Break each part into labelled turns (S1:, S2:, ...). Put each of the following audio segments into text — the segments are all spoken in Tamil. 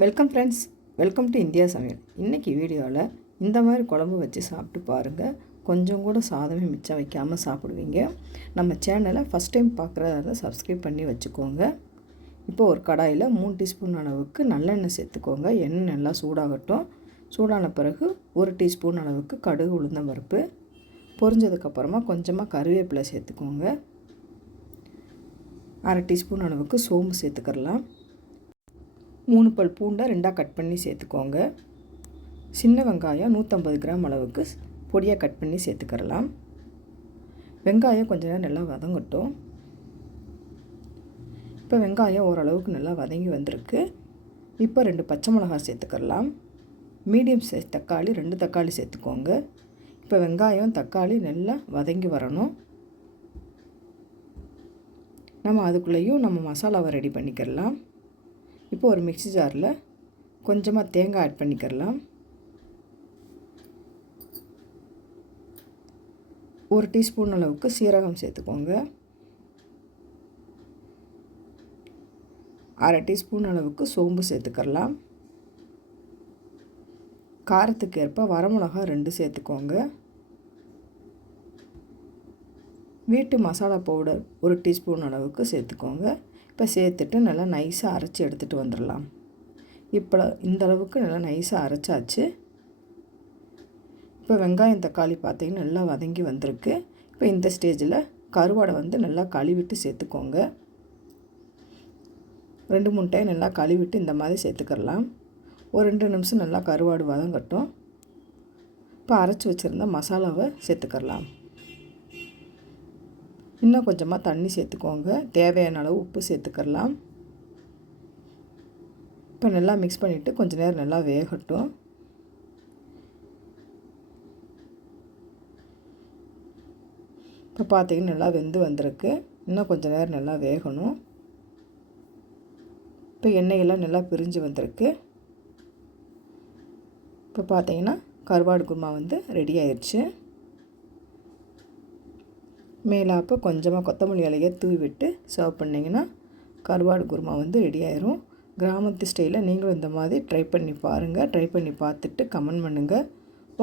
S1: Welcome friends welcome to India சமையல் இன்றைக்கி வீடியோவில் இந்த மாதிரி குழம்பு வச்சு சாப்பிட்டு பாருங்கள் கொஞ்சம் கூட சாதமே மிச்சம் வைக்காமல் சாப்பிடுவீங்க. நம்ம சேனலை ஃபஸ்ட் டைம் பார்க்குறதா இருந்தால் சப்ஸ்கிரைப் பண்ணி வச்சுக்கோங்க. இப்போ ஒரு கடாயில் மூணு டீஸ்பூன் அளவுக்கு நல்லெண்ணெய் சேர்த்துக்கோங்க. எண்ணெய் நல்லா சூடாகட்டும். சூடான பிறகு ஒரு டீஸ்பூன் அளவுக்கு கடுகு உளுந்தம் பருப்பு. பொரிஞ்சதுக்கப்புறமா கொஞ்சமாக கருவேப்பிலை சேர்த்துக்கோங்க. அரை டீஸ்பூன் அளவுக்கு சோம்பு சேர்த்துக்கிறலாம். மூணு பல் பூண்டை ரெண்டாக கட் பண்ணி சேர்த்துக்கோங்க. சின்ன வெங்காயம் நூற்றம்பது கிராம் அளவுக்கு பொடியாக கட் பண்ணி சேர்த்துக்கிறலாம். வெங்காயம் கொஞ்ச நேரம் நல்லா வதங்கட்டும். இப்போ வெங்காயம் ஓரளவுக்கு நல்லா வதங்கி வந்திருக்கு. இப்போ ரெண்டு பச்சை மிளகாய் சேர்த்துக்கிறலாம். மீடியம் சைஸ் தக்காளி ரெண்டு தக்காளி சேர்த்துக்கோங்க. இப்போ வெங்காயம் தக்காளி நல்லா வதங்கி வரணும். நம்ம அதுக்குள்ளேயும் நம்ம மசாலாவை ரெடி பண்ணிக்கிறலாம். இப்போ ஒரு மிக்சி ஜாரில் கொஞ்சமாக தேங்காய் ஆட் பண்ணிக்கிறலாம். ஒரு டீஸ்பூன் அளவுக்கு சீரகம் சேர்த்துக்கோங்க. அரை டீஸ்பூன் அளவுக்கு சோம்பு சேர்த்துக்கலாம் காரத்துக்கு ஏற்ப வரமிளகா ரெண்டு சேர்த்துக்கோங்க. வீட்டு மசாலா பவுடர் ஒரு டீஸ்பூன் அளவுக்கு சேர்த்துக்கோங்க. இப்போ சேர்த்துட்டு நல்லா நைஸாக அரைச்சி எடுத்துகிட்டு வந்துடலாம். இப்போ இந்த அளவுக்கு நல்லா நைஸாக அரைச்சாச்சு. இப்போ வெங்காயம் தக்காளி பார்த்திங்கன்னா நல்லா வதங்கி வந்திருக்கு. இப்போ இந்த ஸ்டேஜில் கருவாடை வந்து நல்லா கழுவிட்டு சேர்த்துக்கோங்க. ரெண்டு மூணு டைம் நல்லா கழுவிட்டு இந்த மாதிரி சேர்த்துக்கிறலாம். ஒரு ரெண்டு நிமிஷம் நல்லா கருவாடு வதங்கட்டும். இப்போ அரைச்சி வச்சுருந்த மசாலாவை சேர்த்துக்கிறலாம். இன்னும் கொஞ்சமாக தண்ணி சேர்த்துக்கோங்க. தேவையான அளவு உப்பு சேர்த்துக்கலாம். இப்போ நல்லா மிக்ஸ் பண்ணிவிட்டு கொஞ்சம் நேரம் நல்லா வேகட்டும். இப்போ பார்த்தீங்கன்னா நல்லா வெந்து வந்திருக்கு. இன்னும் கொஞ்சம் நேரம் நல்லா வேகணும். இப்போ எண்ணெயெல்லாம் நல்லா பிரிஞ்சு வந்திருக்கு. இப்போ பார்த்தீங்கன்னா கருவாடு குருமா வந்து ரெடி ஆயிடுச்சு மேலாப்போ கொஞ்சமாக கொத்தமல்லி இலையை தூவி விட்டு சர்வ் பண்ணிங்கன்னா கருவாடு குருமா வந்து ரெடி ஆயிரும். கிராமத்து ஸ்டைலில் நீங்களும் இந்த மாதிரி ட்ரை பண்ணி பாருங்கள் ட்ரை பண்ணி பார்த்துட்டு கமெண்ட் பண்ணுங்கள்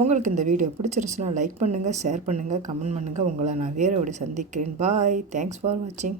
S1: உங்களுக்கு இந்த வீடியோ பிடிச்சிருச்சுன்னா லைக் பண்ணுங்கள் ஷேர் பண்ணுங்கள் கமெண்ட் பண்ணுங்கள் உங்களை நான் வேறு சந்திக்கிறேன். பாய் தேங்க்ஸ் ஃபார் வாட்சிங்